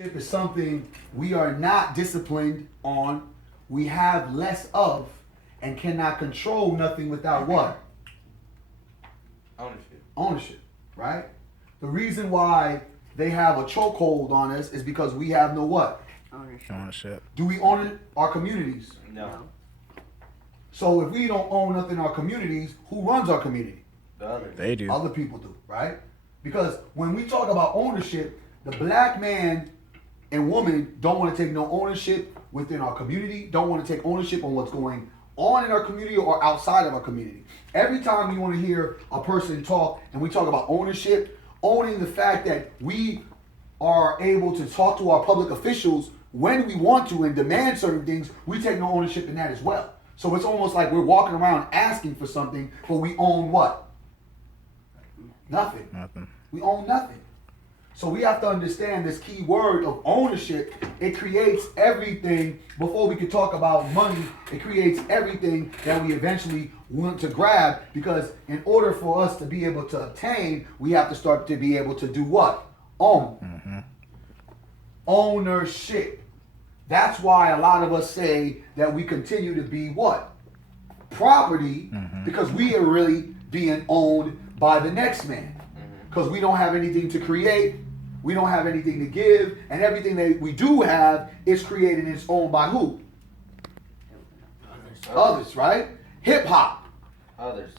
Is something we are not disciplined on, we have less of, and cannot control nothing without what? Ownership. Ownership, right? The reason why they have a chokehold on us is because we have no what? Ownership. Do we own our communities? No. So if we don't own nothing in our communities, who runs our community? The others. They do. Other people do, right? Because when we talk about ownership, the black man and woman don't want to take no ownership within our community, don't want to take ownership on what's going on in our community or outside of our community. Every time you want to hear a person talk and we talk about ownership, owning the fact that we are able to talk to our public officials when we want to and demand certain things, we take no ownership in that as well. So it's almost like we're walking around asking for something, but we own what? Nothing. Nothing. We own nothing. So we have to understand this key word of ownership. It creates everything. Before we could talk about money, it creates everything that we eventually want to grab, because in order for us to be able to obtain, we have to start to be able to do what? Own. Mm-hmm. Ownership. That's why a lot of us say that we continue to be what? Property, because we are really being owned by the next man. Because we don't have anything to create, we don't have anything to give, and everything that we do have is created and it's owned by who? Others, right? Hip hop. Others.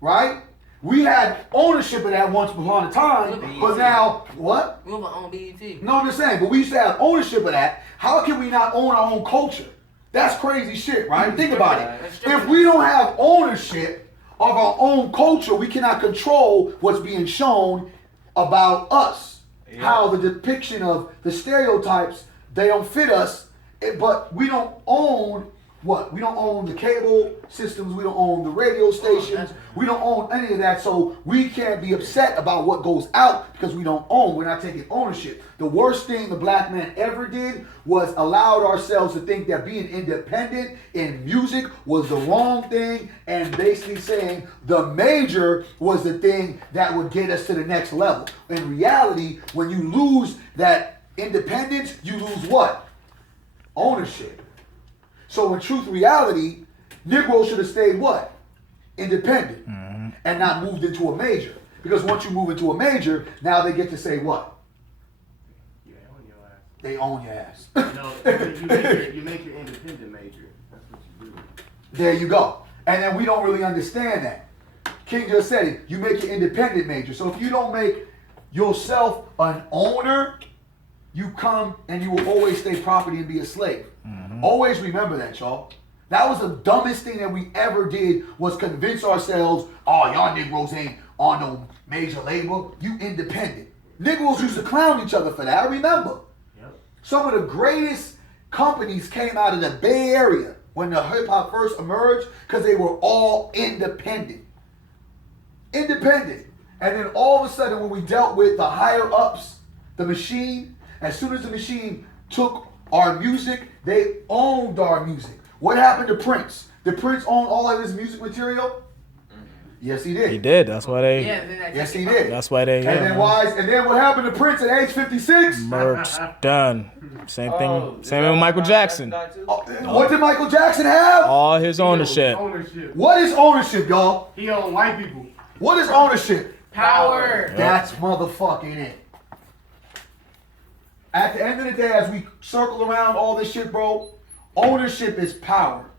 Right? We had ownership of that once upon a time, but now, what? We own BET. No, I'm just saying, but we used to have ownership of that. How can we not own our own culture? That's crazy shit, right? Think about it. If we don't have ownership of our own culture, we cannot control what's being shown about us. Yeah. How the depiction of the stereotypes, they don't fit us, but we don't own what? We don't own the cable systems, we don't own the radio stations, we don't own any of that, so we can't be upset about what goes out because we don't own, we're not taking ownership. The worst thing the black man ever did was allowed ourselves to think that being independent in music was the wrong thing, and basically saying the major was the thing that would get us to the next level. In reality, when you lose that independence, you lose what? Ownership. So in truth, reality, Negroes should have stayed what? Independent. And not moved into a major. Because once you move into a major, now they get to say what? They own your ass. No, you make your independent major. That's what you do. There you go. And then we don't really understand that. King just said it. You make your independent major. So if you don't make yourself an owner, you come and you will always stay property and be a slave. Always remember that, y'all. That was the dumbest thing that we ever did, was convince ourselves, oh, y'all Negroes ain't on no major label. You independent. Negroes used to clown each other for that. I remember. Yep. Some of the greatest companies came out of the Bay Area when the hip hop first emerged, because they were all independent. Independent. And then all of a sudden, when we dealt with the higher ups, the machine, as soon as the machine took our music, they owned our music. What happened to Prince? Did Prince own all of his music material? Yes, he did. He did. That's why they. Yes, he did. That's why they. And then and then what happened to Prince at age 56? Merch done. Same thing. Same with Michael Jackson. What did Michael Jackson have? All his ownership. What is ownership, y'all? He owned white people. What is ownership? Power. That's motherfucking it. At the end of the day, as we circle around all this shit, bro, ownership is power.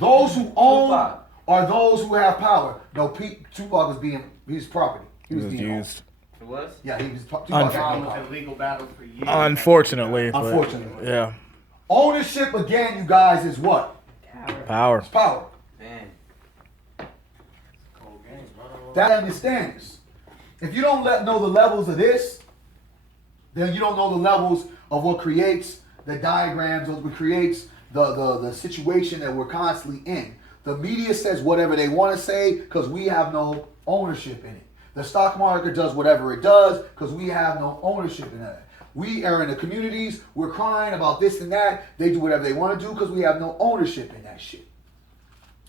Those who own are those who have power. No, Tupac was being his property. He was being used. It was? Yeah, he was. Tupac had no power. Legal battle for years. Unfortunately. Unfortunately. Yeah. Ownership, again, you guys, is what? Power. It's power. Man. That understands. If you don't know the levels of this, then you don't know the levels of what creates the diagrams, or what creates the situation that we're constantly in. The media says whatever they want to say because we have no ownership in it. The stock market does whatever it does because we have no ownership in it. We are in the communities, we're crying about this and that. They do whatever they want to do because we have no ownership in that shit.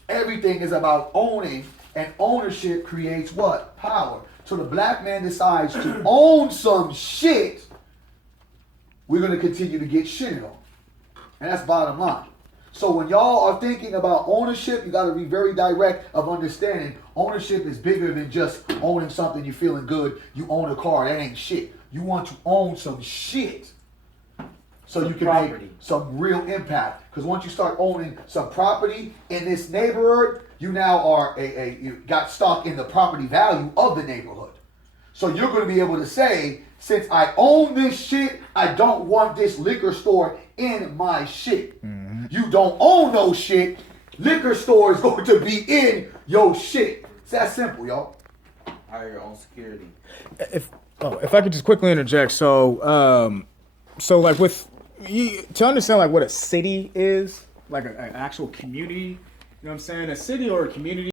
Everything is about owning, and ownership creates what? Power. So the black man decides to own some shit we're going to continue to get shitted on. And that's bottom line. So when y'all are thinking about ownership, you got to be very direct of understanding ownership is bigger than just owning something you're feeling good. You own a car, that ain't shit. You want to own some shit so you can make some real impact. Because once you start owning some property in this neighborhood, you now are you got stock in the property value of the neighborhood. So you're going to be able to say, since I own this shit, I don't want this liquor store in my shit. Mm-hmm. You don't own no shit, liquor store is going to be in your shit. It's that simple, y'all. Hire your own security. If I could just quickly interject, so like to understand like what a city is, like an actual community, you know what I'm saying? A city or a community